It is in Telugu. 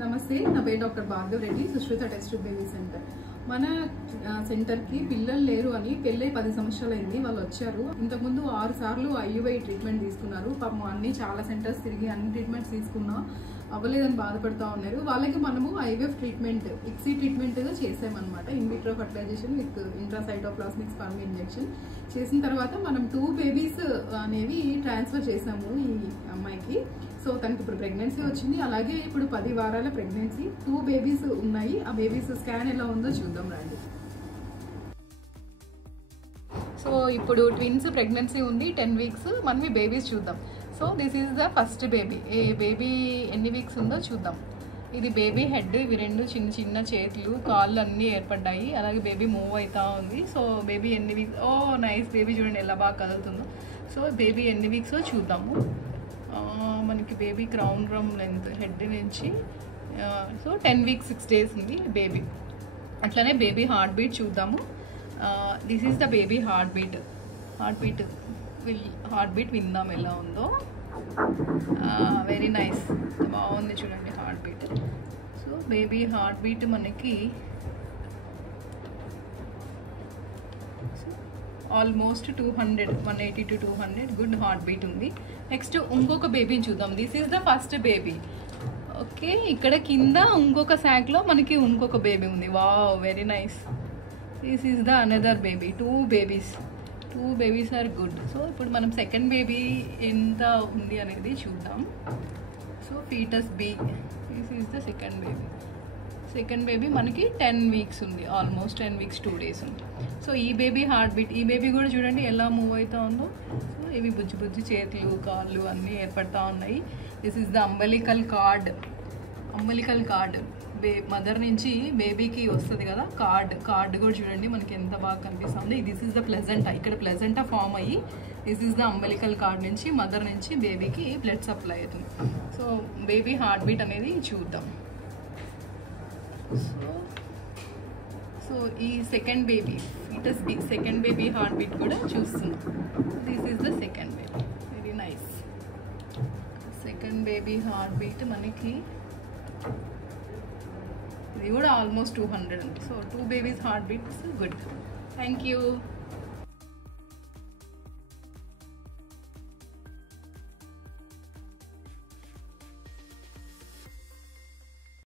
నమస్తే, నా పేరు doctor Bhargav Reddy, Sushruta test baby centre. మన సెంటర్కి పిల్లలు లేరు అని పెళ్ళై 10 సంవత్సరాలైంది. వాళ్ళు వచ్చారు. ఇంతకుముందు 6 సార్లు IUI ట్రీట్మెంట్ తీసుకున్నారు. పాపం అన్ని చాలా సెంటర్స్ తిరిగి అన్ని ట్రీట్మెంట్స్ తీసుకున్నా అవ్వలేదని బాధపడుతూ ఉన్నారు. వాళ్ళకి మనము IVF ట్రీట్మెంట్, ICSI ట్రీట్మెంట్గా చేసామన్నమాట. In vitro fertilisation with intracytoplasmic sperm injection చేసిన తర్వాత మనం 2 బేబీస్ అనేవి ట్రాన్స్ఫర్ చేసాము ఈ అమ్మాయికి. సో తనకి ఇప్పుడు ప్రెగ్నెన్సీ వచ్చింది. అలాగే ఇప్పుడు 10 వారాల ప్రెగ్నెన్సీ, 2 బేబీస్ ఉన్నాయి. ఆ బేబీస్ స్కాన్ ఎలా ఉందో చూద్దాం రండి. సో ఇప్పుడు ట్విన్స్ ప్రెగ్నెన్సీ ఉంది, 10 వీక్స్. మనం ఈ బేబీస్ చూద్దాం. So this is the first baby. A baby ఎన్ని వీక్స్ ఉందో చూద్దాం. ఇది బేబీ హెడ్, ఇవి 2 చిన్న చిన్న చేతులు, కాళ్ళు అన్నీ ఏర్పడ్డాయి. అలాగే బేబీ మూవ్ అవుతూ ఉంది. సో బేబీ ఎన్ని వీక్స్, ఓ నైస్, బేబీ చూడండి ఎలా బాగా కదులుతుందో. సో బేబీ ఎన్ని వీక్సో చూద్దాము. మనకి baby crown rump length head నుంచి సో 10 వీక్స్ 6 days ఉంది బేబీ. అట్లనే బేబీ హార్ట్ బీట్ చూద్దాము. This is the baby heart beat. Heart beat విందాం ఎలా ఉందో. వెరీ నైస్, బాగుంది చూడండి heart beat. So baby heart beat మనకి almost 200, 180 to 200 good heart beat ఉంది. నెక్స్ట్ ఇంకొక బేబీని చూద్దాం. This is the first baby. Okay, ఇక్కడ కింద ఇంకొక శాక్లో మనకి ఇంకొక బేబీ ఉంది. Wow, very nice. This is the another baby. 2 babies are good. So ఇప్పుడు మనం సెకండ్ బేబీ ఎంత ఉంది అనేది చూద్దాం. So foetus B, this is the second baby. Second baby మనకి 10 వీక్స్ ఉంది, ఆల్మోస్ట్ 10 వీక్స్ 2 days ఉంది. సో ఈ బేబీ హార్ట్ బీట్, ఈ బేబీ కూడా చూడండి ఎలా మూవ్ అవుతూ ఉందో. సో ఇవి బుజ్జి చేతులు, కాళ్ళు అన్నీ ఏర్పడుతూ ఉన్నాయి. This is the umbilical card. Mother నుంచి బేబీకి వస్తుంది కదా కార్డ్ కూడా చూడండి మనకి ఎంత బాగా కనిపిస్తుంది. This is the placenta. ఇక్కడ ప్లెజెంటా ఫామ్ అయ్యి this is the umbilical cord నుంచి మదర్ నుంచి బేబీకి బ్లడ్ సప్లై అవుతుంది. సో బేబీ హార్ట్ బీట్ అనేది చూద్దాం. సో ఈ second baby foetus B, second baby heart beat కూడా చూస్తున్నాం. This is the second baby. Very nice. Second baby heart beat మనకి ఇది కూడా ఆల్మోస్ట్ 200 ఉంది. So 2 babies heart beats good. Thank you.